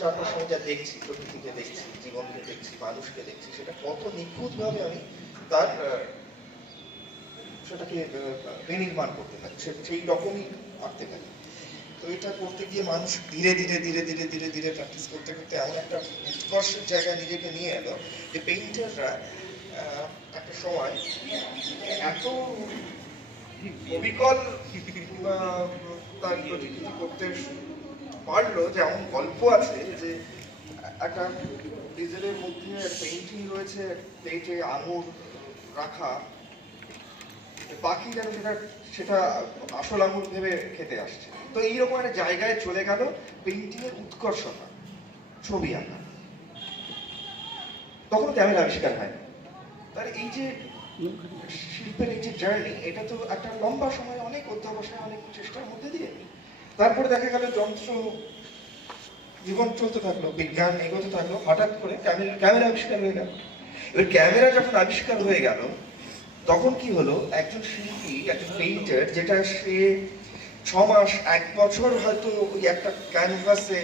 চারপাশ যা দেখছি, প্রকৃতিকে দেখছি, জীবনকে দেখছি, মানুষকে দেখছি, সেটা কত নিখুঁতভাবে আমি তার সেটাকে বিনির্মাণ করতে পারি সেই রকমই আঁকতে পারি। তো এটা করতে গিয়ে মানুষ ধীরে ধীরে ধীরে ধীরে ধীরে ধীরে প্র্যাকটিস করতে করতে এমন একটা উৎকর্ষের জায়গায় নিজেকে নিয়ে এলো যে পেইন্টাররা একটা সময় এত অবিকল তার প্রতিকৃতি করতে পারল যে এমন গল্প আছে যে একটা ডিজেলের মধ্যে পেইন্টিং রয়েছে প্লেটে আঙুর রাখা। পাখি যেন সেটা সেটা আসল আঙুর ভেবে খেতে আসছে। তো এইরকম একটা জায়গায় চলে গেল পেইন্টিং এর উৎকর্ষতা, ছবি আঁকা। তখন ক্যামেরা আবিষ্কার হয় তার এই যে শিল্পের এই যে জার্নি এটা তো একটা লম্বা সময় অনেক অধ্যাবসায়, অনেক চেষ্টার মধ্যে দিয়ে তারপরে দেখা গেল যন্ত্র জীবন চলতে থাকল, বিজ্ঞান এগোতে থাকল, হঠাৎ করে ক্যামেরা ক্যামেরা আবিষ্কার হয়ে গেল। এবার ক্যামেরা যখন আবিষ্কার হয়ে গেল, তখন কি হলো, একজন শিল্পী, একজন পেইন্টার যেটা সে ছ মাস এক বছর হয়তো ওই একটা ক্যানভাসে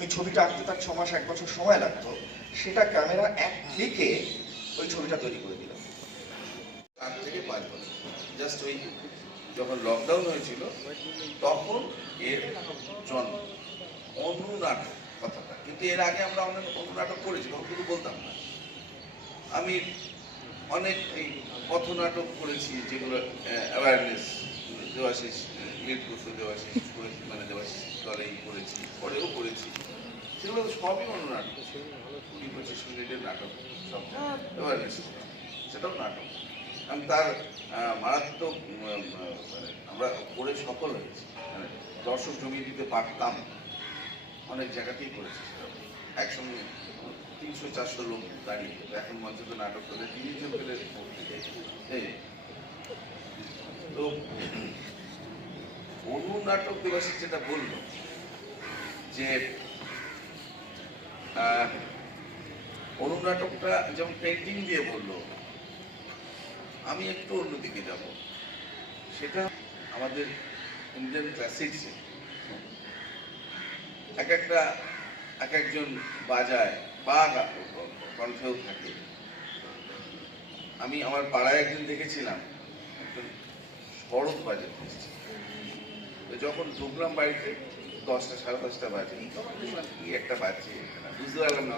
ওই ছবিটা আঁকতে তার ছ মাস এক বছর সময় লাগতো, সেটা ক্যামেরা এক ক্লিকে ওই ছবিটা তৈরি করে দিল। চার থেকে পাঁচ বছর। জাস্ট ওই যখন লকডাউন হয়েছিল, তখন এর জন্ম, অনুনাটক কথাটা। কিন্তু এর আগে আমরা অনেক অনুনাটক করেছি, তখন কিন্তু বলতাম না। আমি অনেক এই পথনাটক করেছি, যেগুলো অ্যাওয়ারনেস দেওয়াশিস করছে দেওয়াশিস করে মানে দেওয়াশিস দলেই করেছি, পরেও করেছি। সেগুলো সবই অনুনাটক। কুড়ি পঁচিশ মিনিটের নাটক, সব অ্যাওয়ারনেস সেটাও নাটক। আমি তার মারাত্মক মানে আমরা করে সফল হয়েছি। মানে দর্শক জমিয়ে দিতে পারতাম, অনেক জায়গাতেই করেছি একসঙ্গে তিনশো, চারশো লোক দাঁড়িয়ে। এখন মঞ্চে তো নাটক করে তিরিশ জন পেলে তো অনু নাটক দিবসে যেটা বলল, যে অনু নাটকটা যেমন পেন্টিং দিয়ে বলল আমি একটু অন্যদিকে যাব। সেটা আমাদের ইন্ডিয়ান ক্লাসিক্সে এক একটা, এক একজন বাজায় বা কণ্ঠেও থাকে। আমি আমার পাড়ায় একদিন দেখেছিলাম শরৎ বাজে যখন ঢুকলাম বাড়িতে, দশটা সাড়ে দশটা বাজে। তখন একটা বাজছে বুঝতে পারলাম না।